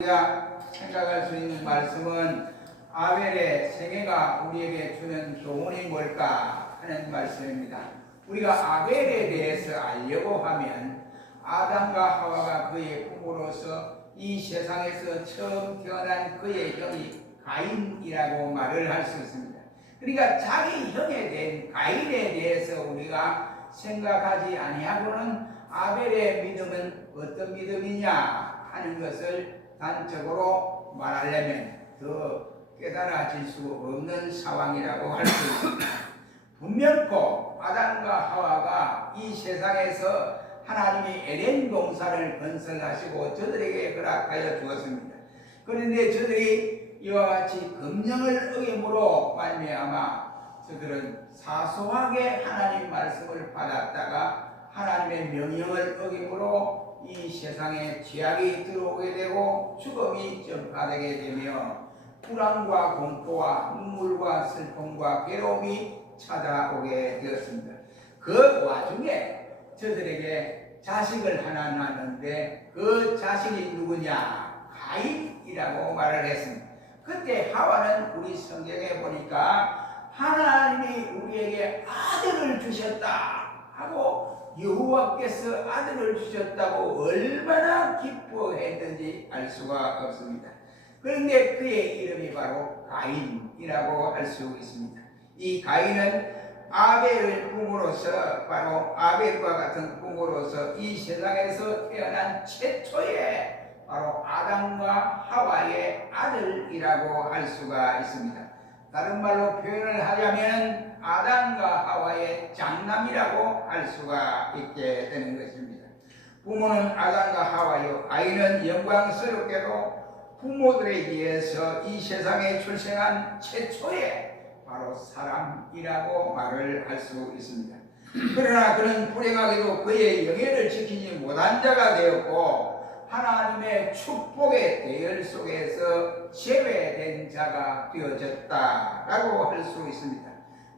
우리가 생각할 수 있는 말씀은 아벨의 생애가 우리에게 주는 교훈이 뭘까 하는 말씀입니다. 우리가 아벨에 대해서 알려고 하면 아담과 하와가 그의 부모로서 이 세상에서 처음 태어난 그의 형이 가인이라고 말을 할 수 있습니다. 그러니까 자기 형에 대한 가인에 대해서 우리가 생각하지 아니하고는 아벨의 믿음은 어떤 믿음이냐 하는 것을 단적으로 말하려면 더 깨달아질 수 없는 상황이라고 할 수 있습니다. 분명코 아담과 하와가 이 세상에서 하나님이 에덴 동산을 건설하시고 저들에게 허락하여 주었습니다. 그런데 저들이 이와 같이 금령을 어김으로 말미암아 저들은 사소하게 하나님 말씀을 받았다가 하나님의 명령을 어김으로 이 세상에 죄악이 들어오게 되고 죽음이 전파되게 되며 불안과 공포와 눈물과 슬픔과 괴로움이 찾아오게 되었습니다. 그 와중에 저들에게 자식을 하나 낳았는데 그 자식이 누구냐? 가인이라고 말을 했습니다. 그때 하와는 우리 성경에 보니까 하나님이 우리에게 아들을 주셨다 하고 여호와께서 아들을 주셨다고 얼마나 기뻐했는지 알 수가 없습니다. 그런데 그의 이름이 바로 가인이라고 할 수 있습니다. 이 가인은 아벨을 부모로서 바로 아벨과 같은 부모로서 이 세상에서 태어난 최초의 바로 아담과 하와의 아들이라고 할 수가 있습니다. 다른 말로 표현을 하자면 아담과 하와의 장남이라고 할 수가 있게 되는 것입니다. 부모는 아담과 하와요. 아이는 영광스럽게도 부모들에 의해서 이 세상에 출생한 최초의 바로 사람이라고 말을 할 수 있습니다. 그러나 그는 불행하게도 그의 영예를 지키지 못한 자가 되었고 하나님의 축복의 대열 속에서 제외된 자가 되어졌다라고 할 수 있습니다.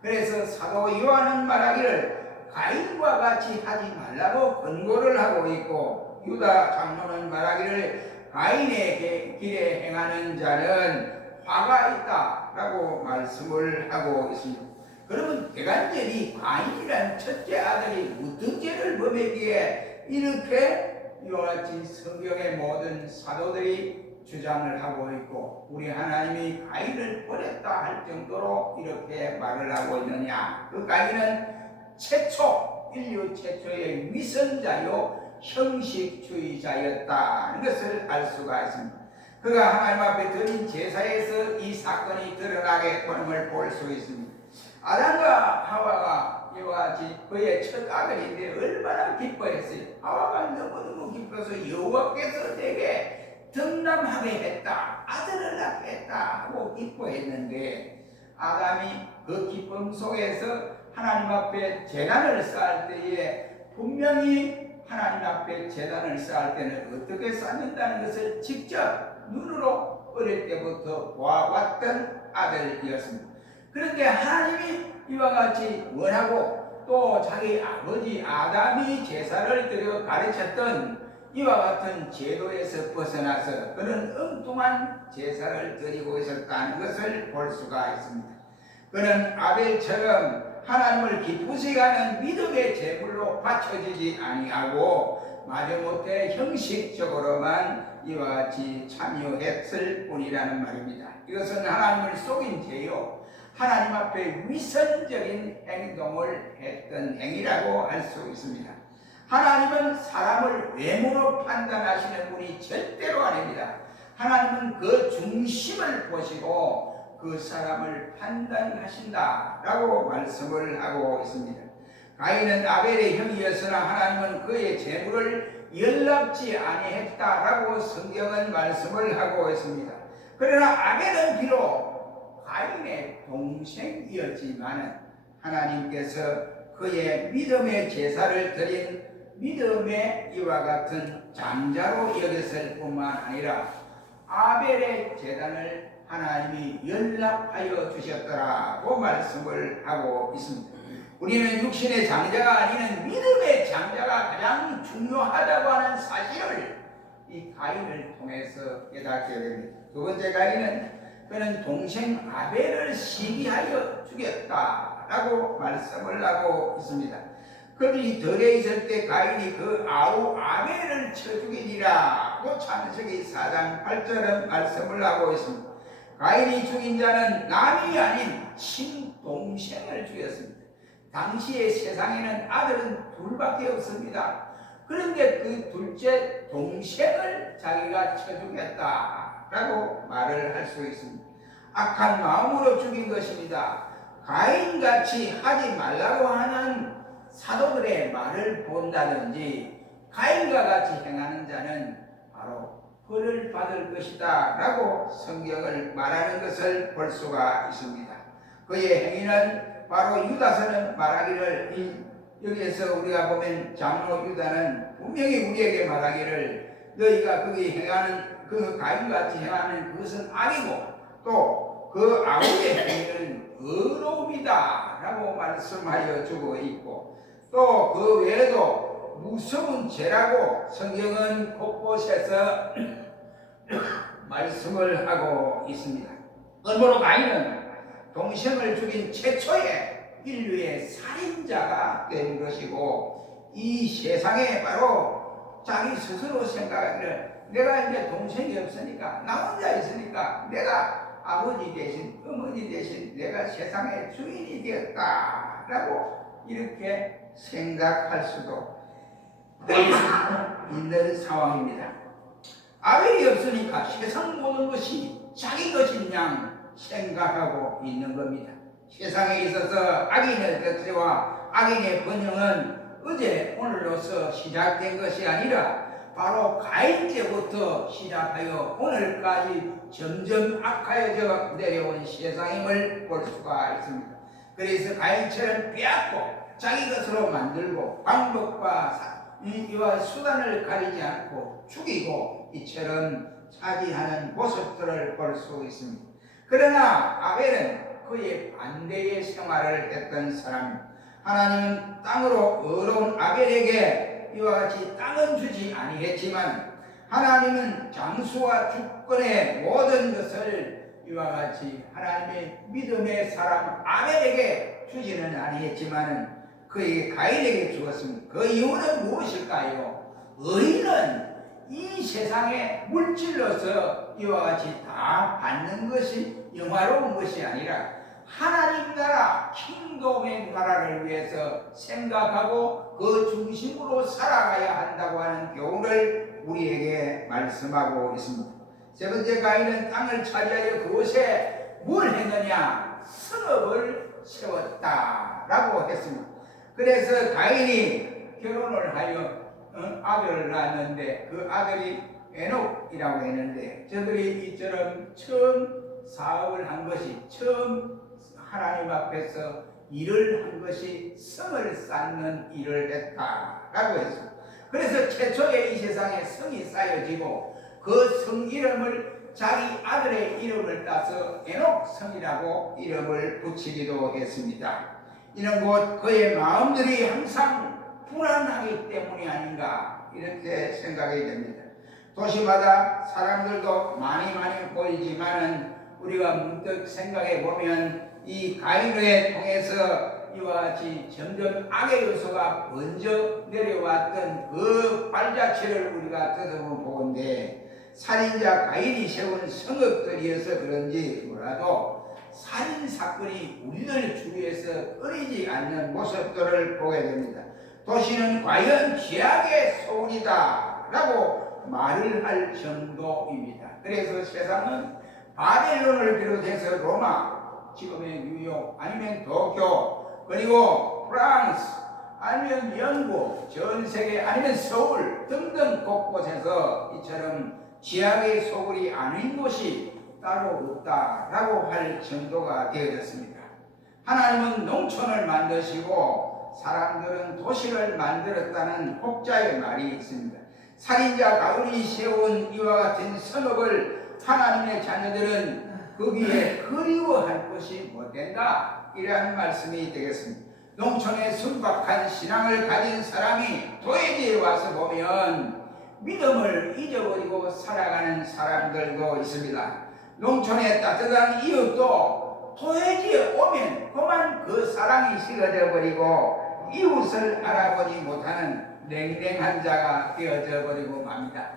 그래서 사도 요한은 말하기를 가인과 같이 하지 말라고 권고를 하고 있고 유다 장로는 말하기를 가인의 길에 행하는 자는 화가 있다라고 말씀을 하고 있습니다. 그러면 대간절이 가인이란 첫째 아들이 무슨 죄를 범했기에 이렇게 같이 성경의 모든 사도들이 주장을 하고 있고 우리 하나님이 가인을 버렸다 할 정도로 이렇게 말을 하고 있느냐 그 가인은 최초 인류 최초의 위선자요 형식주의자였다는 것을 알 수가 있습니다. 그가 하나님 앞에 드린 제사에서 이 사건이 드러나게 되는걸 볼수 있습니다. 아담과 하와가 이와 같이 그의 첫 아들인데 얼마나 기뻐했어요. 하와가 너무너무 기뻐서 여호와께서 내게 득남하게 했다. 아들을 낳게 했다. 하고 기뻐했는데 아담이 그 기쁨 속에서 하나님 앞에 재단을 쌓을 때에 분명히 하나님 앞에 재단을 쌓을 때는 어떻게 쌓는다는 것을 직접 눈으로 어릴 때부터 보아왔던 아들이었습니다. 그런데 하나님이 이와 같이 원하고 또 자기 아버지 아담이 제사를 드려 가르쳤던 이와 같은 제도에서 벗어나서 그는 엉뚱한 제사를 드리고 있었다는 것을 볼 수가 있습니다. 그는 아벨처럼 하나님을 기쁘시게 하는 믿음의 제물로 바쳐지지 아니하고 마지못해 형식적으로만 이와 같이 참여했을 뿐이라는 말입니다. 이것은 하나님을 속인 죄요. 하나님 앞에 위선적인 행동을 했던 행위라고 할 수 있습니다. 하나님은 사람을 외모로 판단하시는 분이 절대로 아닙니다. 하나님은 그 중심을 보시고 그 사람을 판단하신다라고 말씀을 하고 있습니다. 가인은 아벨의 형이었으나 하나님은 그의 재물을 연락지 아니했다라고 성경은 말씀을 하고 있습니다. 그러나 아벨은 비록 가인의 동생이었지만 하나님께서 그의 믿음의 제사를 드린 믿음의 이와 같은 장자로 여겼을 뿐만 아니라 아벨의 재단을 하나님이 연락하여 주셨더라고 말씀을 하고 있습니다. 우리는 육신의 장자가 아니는 믿음의 장자가 가장 중요하다고 하는 사실을 이 가인을 통해서 깨닫게 됩니다. 두 번째 가인은 그는 동생 아벨을 시기하여 죽였다 라고 말씀을 하고 있습니다. 그들이 덜에 있을 때 가인이 그 아우 아벨을 쳐 죽이니라고 창세기 4장 8절은 말씀을 하고 있습니다. 가인이 죽인 자는 남이 아닌 친동생을 죽였습니다. 당시의 세상에는 아들은 둘밖에 없습니다. 그런데 그 둘째 동생을 자기가 쳐주겠다라고 말을 할 수 있습니다. 악한 마음으로 죽인 것입니다. 가인같이 하지 말라고 하는 사도들의 말을 본다든지 가인과 같이 행하는 자는 바로 벌을 받을 것이다 라고 성경을 말하는 것을 볼 수가 있습니다. 그의 행위는 바로 유다서는 말하기를 이 여기에서 우리가 보면 장로 유다는 분명히 우리에게 말하기를 너희가 거기 행하는 그 가인같이 행하는 그것은 악이고 또그 아우의 행위는 의로움이다 라고 말씀하여 주고 있고 또 그 외에도 무서운 죄라고 성경은 곳곳에서 말씀을 하고 있습니다. 그러므로 가인은 동생을 죽인 최초의 인류의 살인자가 된 것이고 이 세상에 바로 자기 스스로 생각하기를 내가 이제 동생이 없으니까 나 혼자 있으니까 내가 아버지 대신 어머니 대신 내가 세상의 주인이 되었다라고 이렇게 생각할 수도 있는 상황입니다. 아벨이 없으니까 세상 모든 것이 자기 것인 양 생각하고 있는 겁니다. 세상에 있어서 악인의 덕세와 악인의 번영은 어제 오늘로서 시작된 것이 아니라 바로 가인 때부터 시작하여 오늘까지 점점 악하여져 내려온 세상임을 볼 수가 있습니다. 그래서 가인처럼 빼앗고 자기 것으로 만들고 방법과 사- 이와 수단을 가리지 않고 죽이고 이처럼 차지하는 모습들을 볼 수 있습니다. 그러나 아벨은 그의 반대의 생활을 했던 사람 하나님은 땅으로 의로운 아벨에게 이와 같이 땅은 주지 아니했지만 하나님은 장수와 주권의 모든 것을 이와 같이 하나님의 믿음의 사람 아벨에게 주지는 아니했지만 그에게 가인에게 주었습니다. 그 이유는 무엇일까요? 의인은 이 세상의 물질로서 이와 같이 다 받는 것이 영화로운 것이 아니라 하나님 나라, 킹덤의 나라를 위해서 생각하고 그 중심으로 살아가야 한다고 하는 교훈을 우리에게 말씀하고 있습니다. 세 번째 가인은 땅을 차지하여 그곳에 뭘 했느냐? 성읍을 세웠다라고 했습니다. 그래서 가인이 결혼을 하여 어, 아들을 낳았는데 그 아들이 에녹이라고 했는데 저들이 이처럼 처음 사업을 한 것이 처음 하나님 앞에서 일을 한 것이 성을 쌓는 일을 했다라고 했습니다. 그래서 최초의 이 세상에 성이 쌓여지고 그 성 이름을 자기 아들의 이름을 따서 에녹 성이라고 이름을 붙이기도 했습니다. 이는 곧 그의 마음들이 항상 불안하기 때문이 아닌가 이렇게 생각이 됩니다. 도시마다 사람들도 많이 많이 보이지만은 우리가 문득 생각해 보면 이 가인을 통해서 이와 같이 점점 악의 요소가 번져 내려왔던 그 발자취를 우리가 들어보면 보건데 살인자 가인이 세운 성읍들이어서 그런지 몰라도 살인 사건이 우리들 주위에서 끊이지 않는 모습들을 보게 됩니다. 도시는 과연 죄악의 소원이다라고 말을 할 정도입니다. 그래서 세상은 바벨론을 비롯해서 로마, 지금의 뉴욕, 아니면 도쿄, 그리고 프랑스, 아니면 영국, 전 세계, 아니면 서울 등등 곳곳에서 이처럼 지하의 소굴이 아닌 곳이 따로 없다라고 할 정도가 되어졌습니다. 하나님은 농촌을 만드시고 사람들은 도시를 만들었다는 혹자의 말이 있습니다. 살인자 가울이 세운 이와 같은 성읍을 하나님의 자녀들은 거기에 그리워할 것이 못 된다 이러한 말씀이 되겠습니다. 농촌에 순박한 신앙을 가진 사람이 도회지에 와서 보면 믿음을 잊어버리고 살아가는 사람들도 있습니다. 농촌의 따뜻한 이웃도 토해지에 오면 그만 그 사랑이 식어져 버리고 이웃을 알아보지 못하는 냉랭한 자가 되어져 버리고 맙니다.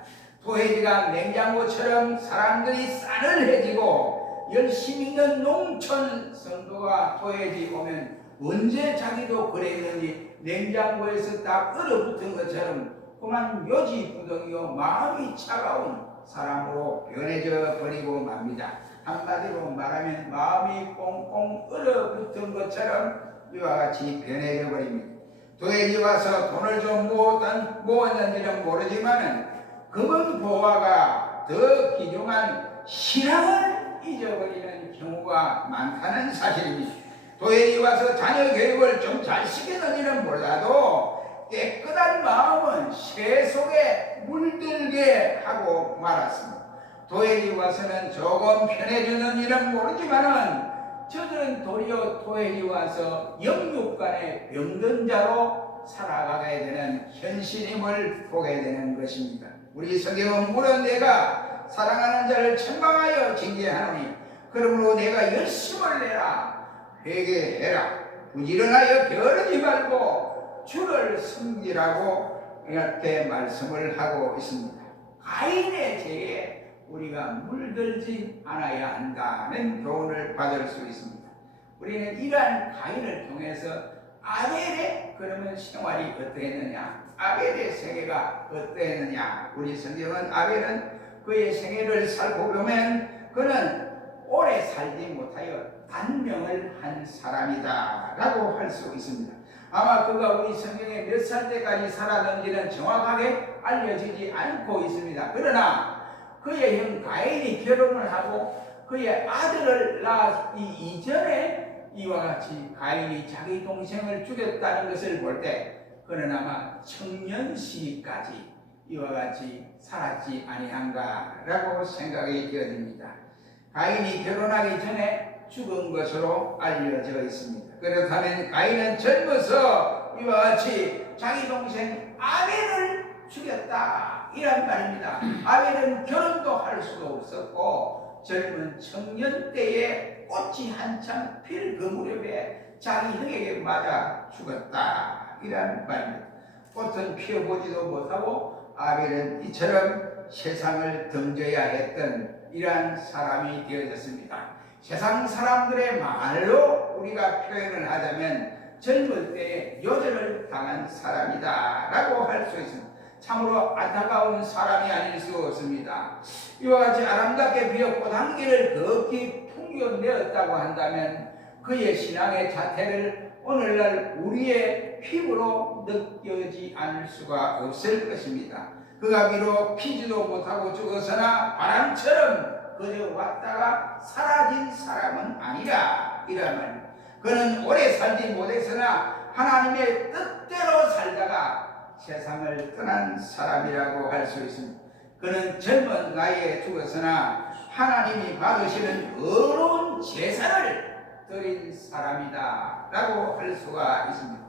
토해지가 냉장고처럼 사람들이 싸늘해지고 열심히 있는 농촌 성도가 토해지 오면 언제 자기도 그랬는지 냉장고에서 딱 얼어붙은 것처럼 그만 요지부동이요 마음이 차가운 사람으로 변해져 버리고 맙니다. 한마디로 말하면 마음이 꽁꽁 얼어붙은 것처럼 이와 같이 변해져 버립니다. 도에지 와서 돈을 좀 모았던 모았는지는 모르지만은 금은 보화가 더 귀중한 신앙을 잊어버리는 경우가 많다는 사실입니다. 도에지 와서 자녀 교육을 좀 잘 시켰는지는 몰라도 깨끗한 마음은 새 속에 물들게 하고 말았습니다. 도에지 와서는 조금 편해지는 일은 모르지만은 저들은 도리어 도에지 와서 영육간의 병든 자로 살아가게 되는 현실임을 보게 되는 것입니다. 우리 성경은 물론 내가 사랑하는 자를 책망하여 징계하노니 그러므로 내가 열심을 내라 회개해라 부지런하여 게으르지 말고 주를 섬기라고 이렇게 말씀을 하고 있습니다. 가인의 죄에 우리가 물들지 않아야 한다는 교훈을 받을 수 있습니다. 우리는 이러한 가인을 통해서 아벨의 그러면 생활이 어떠했느냐 아벨의 생애가 어떠했느냐 우리 성경은 아벨은 그의 생애를 살펴보면 그는 오래 살지 못하여 단명을 한 사람이다 라고 할 수 있습니다. 아마 그가 우리 성경에 몇 살 때까지 살았는지는 정확하게 알려지지 않고 있습니다. 그러나 그의 형 가인이 결혼을 하고 그의 아들을 낳기 이전에 이와 같이 가인이 자기 동생을 죽였다는 것을 볼 때 그는 아마 청년 시기까지 이와 같이 살았지 아니한가라고 생각이 되어집니다. 가인이 결혼하기 전에 죽은 것으로 알려져 있습니다. 그렇다면 가인은 젊어서 이와 같이 자기 동생 아벨을 죽였다 이란 말입니다. 아벨은 결혼도 할 수도 없었고 젊은 청년 때에 꽃이 한참 필그 무렵에 자기 형에게 맞아 죽었다 이란 말입니다. 꽃은 피어보지도 못하고 아벨은 이처럼 세상을 던져야 했던 이러한 사람이 되어졌습니다. 세상 사람들의 말로 우리가 표현을 하자면 젊을 때에 요절을 당한 사람이다 라고 할 수 있습니다. 참으로 안타까운 사람이 아닐 수 없습니다. 이와 같이 아름답게 비었고 단계를 걷기 풍겨내었다고 한다면 그의 신앙의 자태를 오늘날 우리의 피부로 느껴지 않을 수가 없을 것입니다. 그가 비록 피지도 못하고 죽었으나 바람처럼 그저 왔다가 사라진 사람은 아니라 말입니다. 그는 오래 살지 못했으나 하나님의 뜻대로 살다가 세상을 떠난 사람이라고 할 수 있습니다. 그는 젊은 나이에 죽었으나 하나님이 받으시는 어려운 제사를 드린 사람이다 라고 할 수가 있습니다.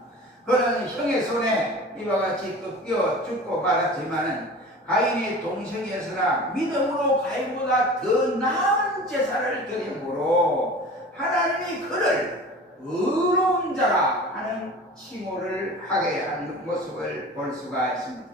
그는 형의 손에 이와 같이 꺾여 죽고 말았지만은 가인의 동생이었으나 믿음으로 가인보다 더 나은 제사를 드림으로 하나님이 그를 의로운 자라 하는 칭호를 하게 하는 모습을 볼 수가 있습니다.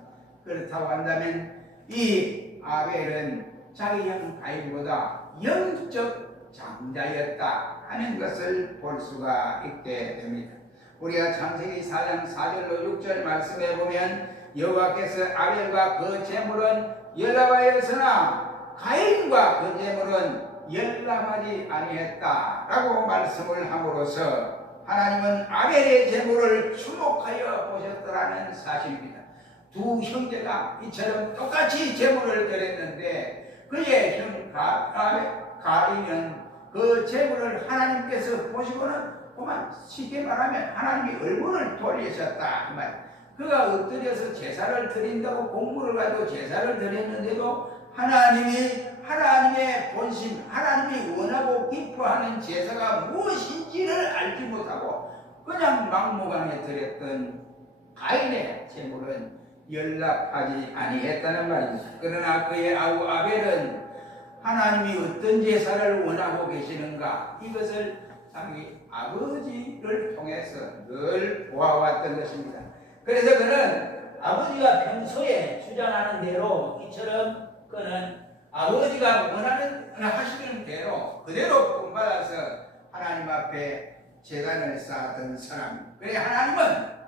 그렇다고 한다면 이 아벨은 자기 형 가인보다 영적 장자였다 하는 것을 볼 수가 있게 됩니다. 우리가 창세기 4장 4절로 6절 말씀해 보면 여호와께서 아벨과 그 제물은 열람하였으나 가인과 그 제물은 열람하지 아니했다라고 말씀을 함으로써 하나님은 아벨의 제물을 주목하여 보셨더라는 사실입니다. 두 형제가 이처럼 똑같이 제물을 드렸는데 그의 형 가, 가인은 그 제물을 하나님께서 보시고는 그만 쉽게 말하면 하나님이 얼굴을 돌리셨다 그 말. 그가 엎드려서 제사를 드린다고 공물을 가지고 제사를 드렸는데도 하나님이 하나님의 본심, 하나님이 원하고 기뻐하는 제사가 무엇인지를 알지 못하고 그냥 막무가내 드렸던 가인의 제물은 연락하지 아니했다는 말입니다. 그러나 그의 아우 아벨은 하나님이 어떤 제사를 원하고 계시는가 이것을 자기 아버지를 통해서 늘 보아왔던 것입니다. 그래서 그는 아버지가 평소에 주장하는 대로 이처럼 그는 아버지가 원하는 하시는 대로 그대로 본받아서 하나님 앞에 재단을 쌓았던 사람. 그래 하나님은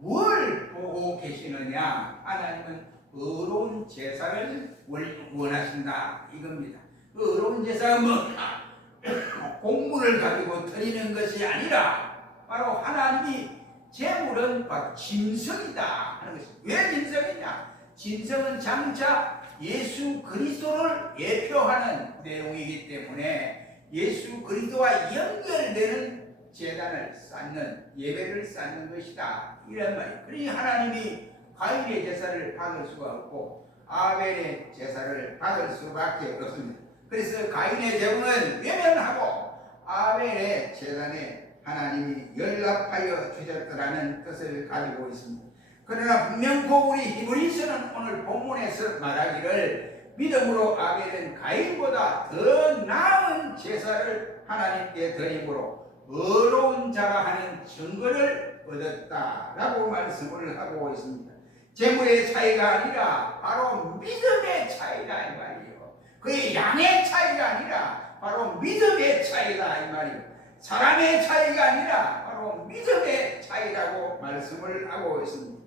뭘 보고 계시느냐? 하나님은 의로운 제사를 원- 원하신다 이겁니다. 그 의로운 제사가 뭐냐? 공물을 가지고 드리는 것이 아니라 바로 하나님이 제물은 바로 진성이다 하는 것이 왜 진성이냐? 진성은 장차 예수 그리스도를 예표하는 내용이기 때문에 예수 그리스도와 연결되는 재단을 쌓는 예배를 쌓는 것이다 이런 말이에요. 그러니 하나님이 가인의 제사를 받을 수가 없고 아벨의 제사를 받을 수밖에 없습니다. 그래서 가인의 제물은 외면하고 아벨의 재단에 하나님이 연락하여 주셨더라는 뜻을 가지고 있습니다. 그러나 분명코 우리 히브리서는 오늘 본문에서 말하기를 믿음으로 아벨은 가인보다 더 나은 제사를 하나님께 드림으로 의로운 자가 하는 증거를 얻었다라고 말씀을 하고 있습니다. 재물의 차이가 아니라 바로 믿음의 차이다 이 말이에요. 그의 양의 차이가 아니라 바로 믿음의 차이다 이 말이에요. 사람의 차이가 아니라 바로 믿음의 차이라고 말씀을 하고 있습니다.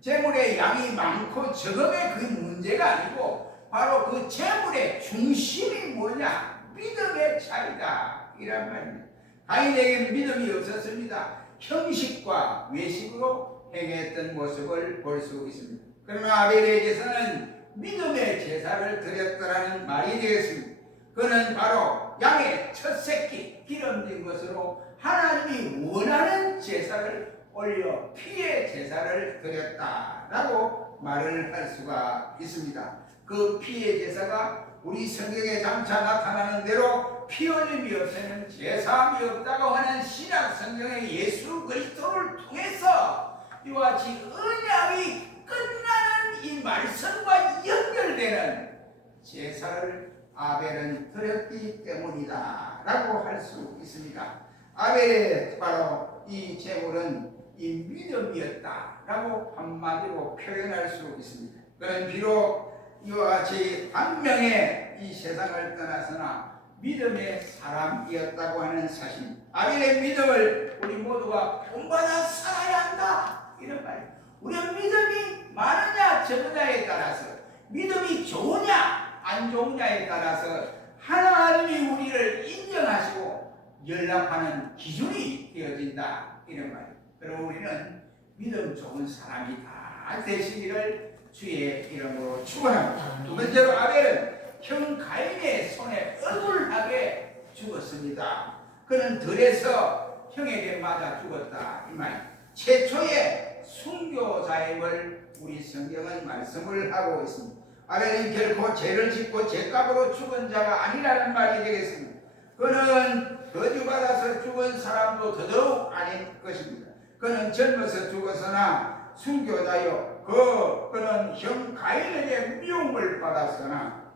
재물의 양이 많고 적음의 그 문제가 아니고 바로 그 재물의 중심이 뭐냐? 믿음의 차이다. 이란 말입니다. 가인에게 믿음이 없었습니다. 형식과 외식으로 행했던 모습을 볼 수 있습니다. 그러나 아벨에게서는 믿음의 제사를 드렸더라는 말이 되겠습니다. 그는 바로 양의 첫 새끼 기름진 것으로 하나님이 원하는 제사를 올려 피의 제사를 드렸다라고 말을 할 수가 있습니다. 그 피의 제사가 우리 성경에 장차 나타나는 대로 피 흘림이 없으면 제사함이 없다고 하는 신약 성경의 예수 그리스도를 통해서 이와 같이 언약이 끝나는 이 말씀과 연결되는 제사를 아벨은 드렸기 때문이다 라고 할 수 있습니다. 아벨의 바로 이 제물은 이 믿음이었다 라고 한마디로 표현할 수 있습니다. 그는 비록 이와 같이 반명의 이 세상을 떠나서나 믿음의 사람이었다고 하는 사실. 아벨의 믿음을 우리 모두가 본받아 살아야 한다. 이런 말이에요. 우리의 믿음이 많으냐 적으냐에 따라서 믿음이 좋으냐 안 좋으냐에 따라서 하나님이 우리를 인정하시고 연락하는 기준이 되어진다. 이런 말이에요. 그럼 우리는 믿음 좋은 사람이 다 되시기를 주의 이름으로 축원합니다. 두 번째로 아벨은 형 가인의 손에 억울하게 죽었습니다. 그는 들에서 형에게 맞아 죽었다 이 말. 최초의 순교자임을 우리 성경은 말씀을 하고 있습니다. 아벨은 결코 죄를 짓고 죄값으로 죽은 자가 아니라는 말이 되겠습니다. 그는 거주받아서 죽은 사람도 더더욱 아닌 것입니다. 그는 젊어서 죽었으나 순교자요. 그 그는 형 가인에게 미움을 받았으나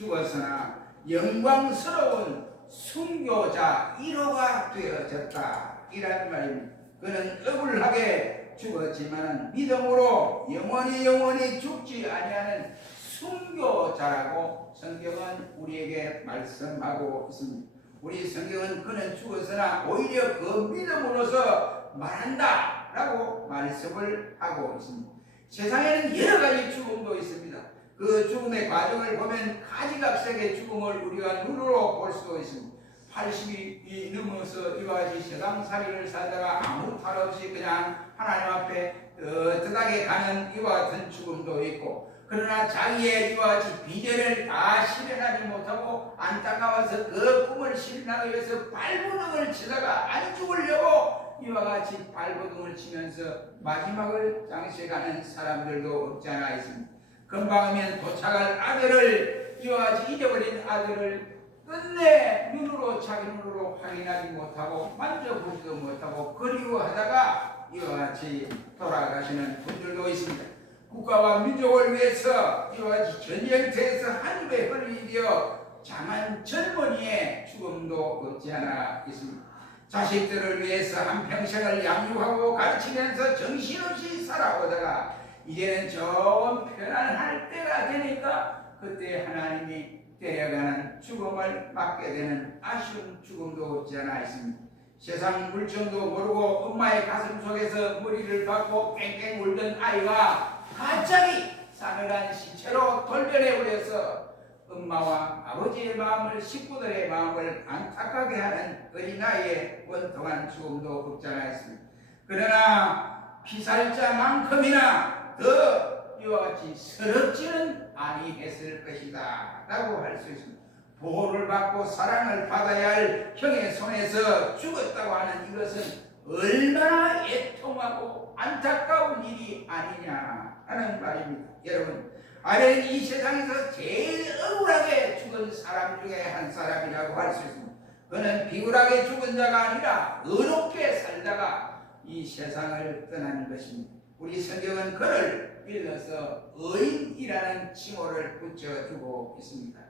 죽었으나 영광스러운 순교자 1호가 되어졌다. 이라는 말입니다. 그는 억울하게 죽었지만 믿음으로 영원히 영원히 죽지 아니하는 순교자라고 성경은 우리에게 말씀하고 있습니다. 우리 성경은 그는 죽었으나 오히려 그 믿음으로서 말한다 라고 말씀을 하고 있습니다. 세상에는 여러 가지 죽음도 있습니다. 그 죽음의 과정을 보면 가지각색의 죽음을 우리가 눈으로 볼 수도 있습니다. 80이 넘어서 이와 같이 세상살이를 살다가 아무 탈 없이 그냥 하나님 앞에 뜨뜻하게 가는 이와 같은 죽음도 있고 그러나 자기의 이와 같이 비전을 다 실현하지 못하고 안타까워서 그 꿈을 실현하기 위해서 발버둥을 치다가 안 죽으려고 이와 같이 발버둥을 치면서 마지막을 장시해가는 사람들도 없지 않아 있습니다. 금방 하면 도착할 아들을 이와 같이 잊어버린 아들을 끝내 눈으로 자기 눈으로 확인하지 못하고 만져보지도 못하고 그리워하다가 이와 같이 돌아가시는 분들도 있습니다. 국가와 민족을 위해서 이와 같이 전쟁터에서 한 입에 흘리되어 장한 젊은이의 죽음도 없지 않아 있습니다. 자식들을 위해서 한 평생을 양육하고 가르치면서 정신없이 살아오다가 이제는 좀 편안할 때가 되니까 그때 하나님이 데려가는 죽음을 맞게 되는 아쉬운 죽음도 없지 않아 있습니다. 세상 물정도 모르고 엄마의 가슴 속에서 머리를 박고 깽깽 울던 아이가 갑자기 싸늘한 시체로 돌변해 버려서 엄마와 아버지의 마음을 식구들의 마음을 안타깝게 하는 어린아이의 원통한 죽음도 없지 않아 있습니다. 그러나 피살자만큼이나 더 이와 같이 서럽지는 아니했을 것이다 라고 할 수 있습니다. 보호를 받고 사랑을 받아야 할 형의 손에서 죽었다고 하는 이것은 얼마나 애통하고 안타까운 일이 아니냐 하는 말입니다. 여러분, 아벨은 이 세상에서 제일 억울하게 죽은 사람 중에 한 사람이라고 할 수 있습니다. 그는 비굴하게 죽은 자가 아니라 의롭게 살다가 이 세상을 떠난 것입니다. 우리 성경은 그를 빌려서 의인이라는 칭호를 붙여주고 있습니다.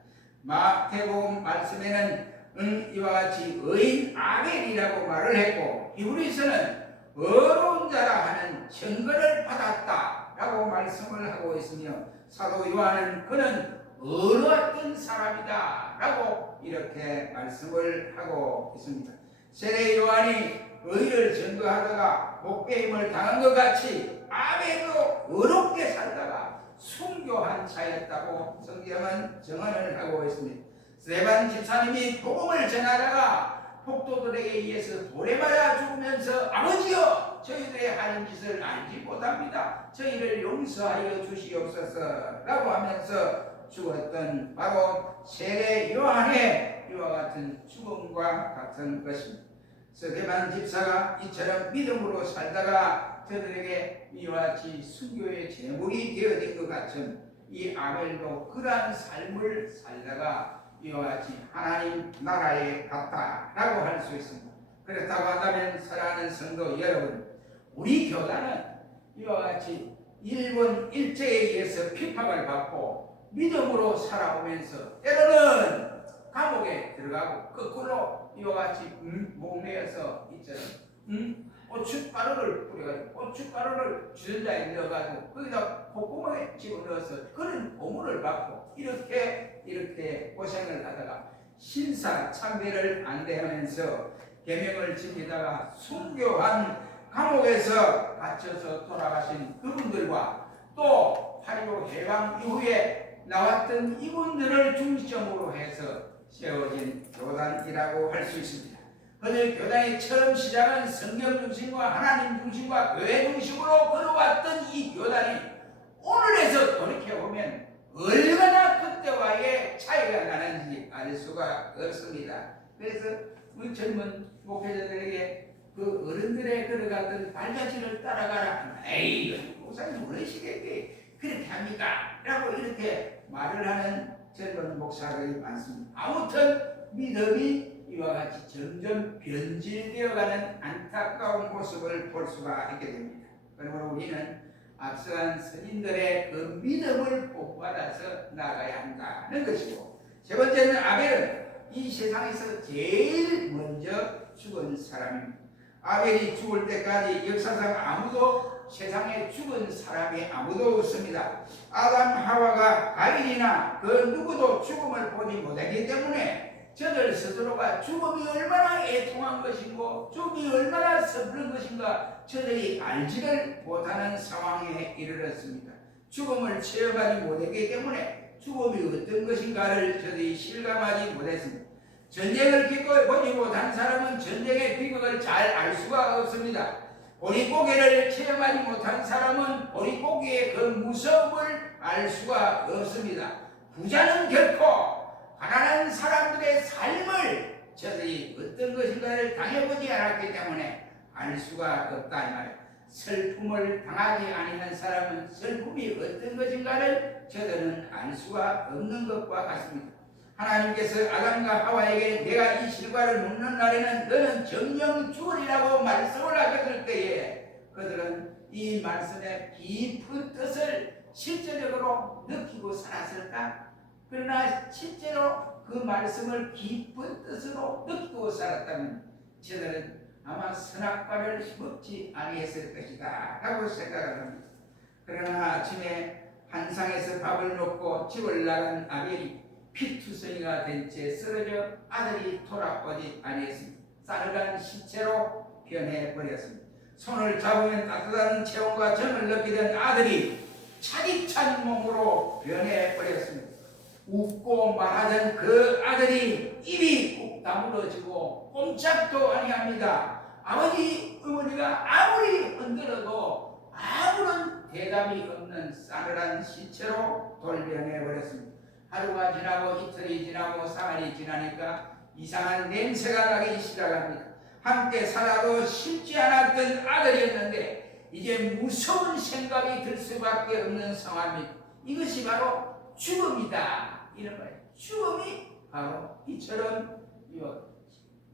마태복음 말씀에는 음, 이와 같이 의인 아벨이라고 말을 했고 히브리서는 어려운 자라 하는 증거를 받았다라고 말씀을 하고 있으며 사도 요한은 그는 어려웠던 사람이다라고 이렇게 말씀을 하고 있습니다. 세례 요한이 의를 증거하다가 목배임을 당한 것 같이 아벨도 어렵게 살다가 순교한 자였다고 성경은 정언을 하고 있습니다. 세반 집사님이 복음을 전하다가 폭도들에게 의해서 돌에 맞아 죽으면서 아버지여 저희들의 하는 짓을 알지 못합니다. 저희를 용서하여 주시옵소서 라고 하면서 죽었던 바로 세례 요한의 이와 같은 죽음과 같은 것입니다. 서대만 집사가 이처럼 믿음으로 살다가 저들에게 이와 같이 순교의 제물이 되어진 것 같은 이 아벨도 그러한 삶을 살다가 이와 같이 하나님 나라에 갔다라고 할 수 있습니다. 그렇다고 한다면 사랑하는 성도 여러분, 우리 교단은 이와 같이 일본 일제에 의해서 핍박을 받고 믿음으로 살아오면서 때로는 감옥에 들어가고 거꾸로 이와 같이 음, 목매어서 이처럼 음, 고춧가루를 뿌려가지고 고춧가루를 주전자에 넣어가지고 거기다 콧구멍에 집어넣어서 그런 고문을 받고 이렇게 이렇게 고생을 하다가 신사 참배를 안대하면서 계명을 지키다가 순교한 감옥에서 갇혀서 돌아가신 그분들과 또8.15 해방 이후에 나왔던 이분들을 중심으로 해서 세워진 교단이라고 할 수 있습니다. 오늘 교단의 처음 시작은 성경 중심과 하나님 중심과 교회 중심으로 걸어왔던 이 교단이 오늘에서 돌이켜보면 얼마나 그때와의 차이가 나는지 알 수가 없습니다. 그래서 우리 젊은 목회자들에게 그 어른들의 걸어갔던 발자취를 따라가라. 에이, 목사님 어르시겠게 그렇게 합니까? 라고 이렇게 말을 하는 젊은 목사들이 많습니다. 아무튼 믿음이 이와 같이 점점 변질되어가는 안타까운 모습을 볼 수가 있게 됩니다. 그러므로 우리는 앞서간 선인들의 그 믿음을 복받아서 나가야 한다는 것이고 세 번째는 아벨은 이 세상에서 제일 먼저 죽은 사람입니다. 아벨이 죽을 때까지 역사상 아무도 세상에 죽은 사람이 아무도 없습니다. 아담 하와가 가인이나 그 누구도 죽음을 보지 못했기 때문에 저들 스스로가 죽음이 얼마나 애통한 것인고 죽음이 얼마나 슬픈 것인가 저들이 알지를 못하는 상황에 이르렀습니다. 죽음을 체험하지 못했기 때문에 죽음이 어떤 것인가를 저들이 실감하지 못했습니다. 전쟁을 겪어 보지 못한 사람은 전쟁의 비극을 잘 알 수가 없습니다. 보릿고개를 체험하지 못한 사람은 보릿고개의 그 무서움을 알 수가 없습니다. 부자는 결코 가난한 사람들의 삶을 저들이 어떤 것인가를 당해보지 않았기 때문에 알 수가 없다 이 말이에요. 슬픔을 당하지 아니한 사람은 슬픔이 어떤 것인가를 저들은 알 수가 없는 것과 같습니다. 하나님께서 아담과 하와에게 내가 이 실과를 먹는 날에는 너는 정령 죽으리라고 말씀을 하셨을 때에 그들은 이 말씀의 깊은 뜻을 실제적으로 느끼고 살았을까? 그러나 실제로 그 말씀을 깊은 뜻으로 느끼고 살았다면 저들은 아마 선악과를 먹지 아니했을 것이다 라고 생각을 합니다. 그러나 아침에 한상에서 밥을 먹고 집을 나간 아벨이 피투성이가 된 채 쓰러져 아들이 돌아오지 아니했습니다. 싸늘한 시체로 변해 버렸습니다. 손을 잡으면 따뜻한 체온과 정을 느끼던 아들이 차디찬 몸으로 변해 버렸습니다. 웃고 말하던 그 아들이 입이 꾹 다물어지고 꼼짝도 아니합니다. 아버지 어머니가 아무리 흔들어도 아무런 대답이 없는 싸늘한 시체로 돌변해 버렸습니다. 하루가 지나고 이틀이 지나고 사흘이 지나니까 이상한 냄새가 나기 시작합니다. 함께 살아도 쉽지 않았던 아들이었는데 이제 무서운 생각이 들 수밖에 없는 상황입니다. 이것이 바로 죽음이다. 이런 거예요. 죽음이 바로 이처럼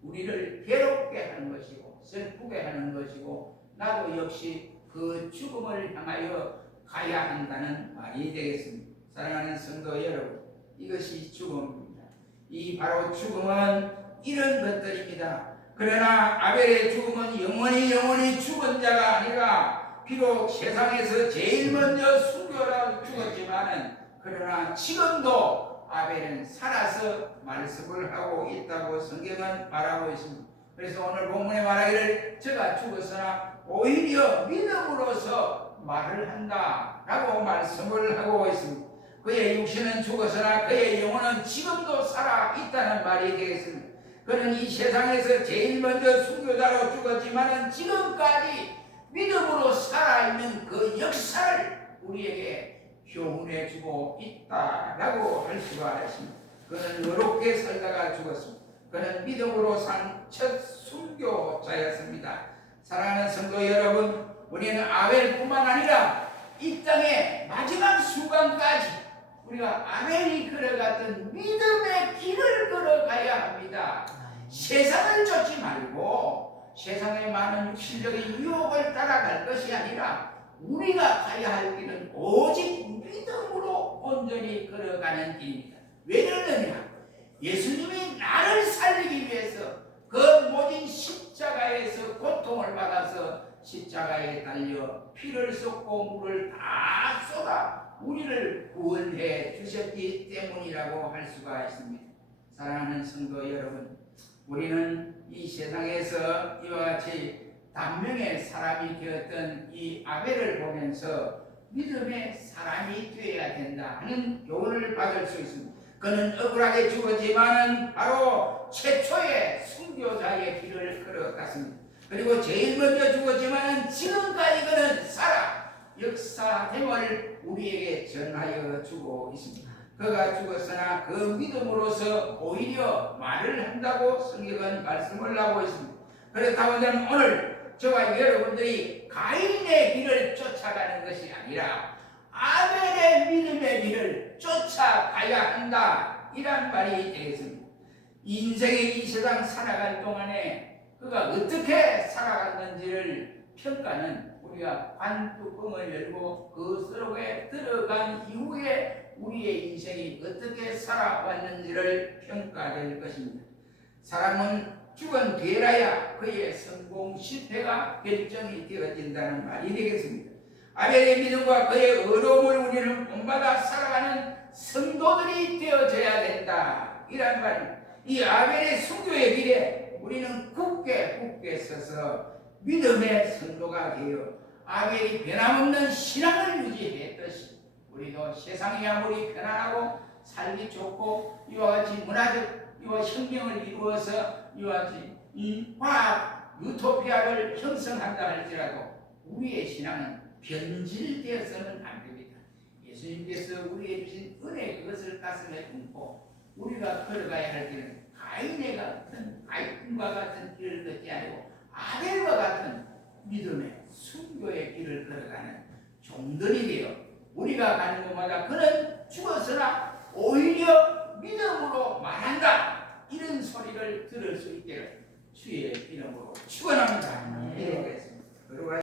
우리를 괴롭게 하는 것이고 슬프게 하는 것이고 나도 역시 그 죽음을 향하여 가야 한다는 말이 되겠습니다. 사랑하는 성도 여러분, 이것이 죽음입니다. 이 바로 죽음은 이런 것들입니다. 그러나 아벨의 죽음은 영원히 영원히 죽은 자가 아니라 비록 세상에서 제일 먼저 순교라 죽었지만은 그러나 지금도 아벨은 살아서 말씀을 하고 있다고 성경은 말하고 있습니다. 그래서 오늘 본문에 말하기를 저가 죽었으나 오히려 믿음으로서 말을 한다라고 말씀을 하고 있습니다. 그의 육신은 죽었으나 그의 영혼은 지금도 살아 있다는 말이 되겠습니다. 그는 이 세상에서 제일 먼저 순교자로 죽었지만은 지금까지 믿음으로 살아있는 그 역사를 우리에게 교훈해 주고 있다라고 할 수가 있습니다. 그는 의롭게 살다가 죽었습니다. 그는 믿음으로 산 첫 순교자였습니다. 사랑하는 성도 여러분, 우리는 아벨뿐만 아니라 이 땅의 마지막 순간까지 우리가 아벨이 걸어갔던 믿음의 길을 걸어가야 합니다. 세상을 쫓지 말고 세상의 많은 육신적인 유혹을 따라갈 것이 아니라 우리가 가야 할 길은 오직 믿음으로 온전히 걸어가는 길입니다. 왜 그러느냐? 예수님이 나를 살리기 위해서 그 모진 십자가에서 고통을 받아서 십자가에 달려 피를 쏟고 물을 다 쏟아 우리를 구원해 주셨기 때문이라고 할 수가 있습니다. 사랑하는 성도 여러분, 우리는 이 세상에서 이와 같이 단명의 사람이 되었던 이 아벨을 보면서 믿음의 사람이 되어야 된다 하는 교훈을 받을 수 있습니다. 그는 억울하게 죽었지만은 바로 최초의 순교자의 길을 걸어갔습니다. 그리고 제일 먼저 죽었지만은 지금까지 그는 살아 역사됨을 우리에게 전하여 주고 있습니다. 그가 죽었으나 그 믿음으로서 오히려 말을 한다고 성경은 말씀을 하고 있습니다. 그렇다면 오늘 저와 여러분들이 가인의 길을 쫓아가는 것이 아니라 아벨의 믿음의 길을 쫓아가야 한다. 이란 말이 되겠습니다. 인생의 이 세상 살아갈 동안에 그가 어떻게 살아갔는지를 평가는 우리가 관뚜껑을 열고 그 속에 들어간 이후에 우리의 인생이 어떻게 살아왔는지를 평가될 것입니다. 사람은 죽은 뒤라야 그의 성공 실패가 결정이 되어진다는 말이 되겠습니다. 아벨의 믿음과 그의 의로움을 우리는 본받아 살아가는 성도들이 되어져야 된다. 이란 말입니다. 이 아벨의 순교의 길에 우리는 굳게 굳게 서서 믿음의 성도가 되어 아벨이 변함없는 신앙을 유지했듯이 우리도 세상이 아무리 편안하고 살기 좋고 이와 같이 문화적 이와 현경을 이루어서 이와 같이 이 화학 유토피아를 형성한다 할지라도 우리의 신앙은 변질되어서는 안 됩니다. 예수님께서 우리에게 주신 은혜 그것을 가슴에 품고 우리가 걸어가야 할 길은 가인의 같은 가인과 같은 길을 걷지 아니고 아벨과 같은 믿음의 순교의 길을 걸어가는 종들이 되어 우리가 가는 곳마다 그는 죽었으나 오히려 믿음으로 말한다 이런 소리를 들을 수 있게 주의 이름으로 축원합니다. 기도하겠습니다.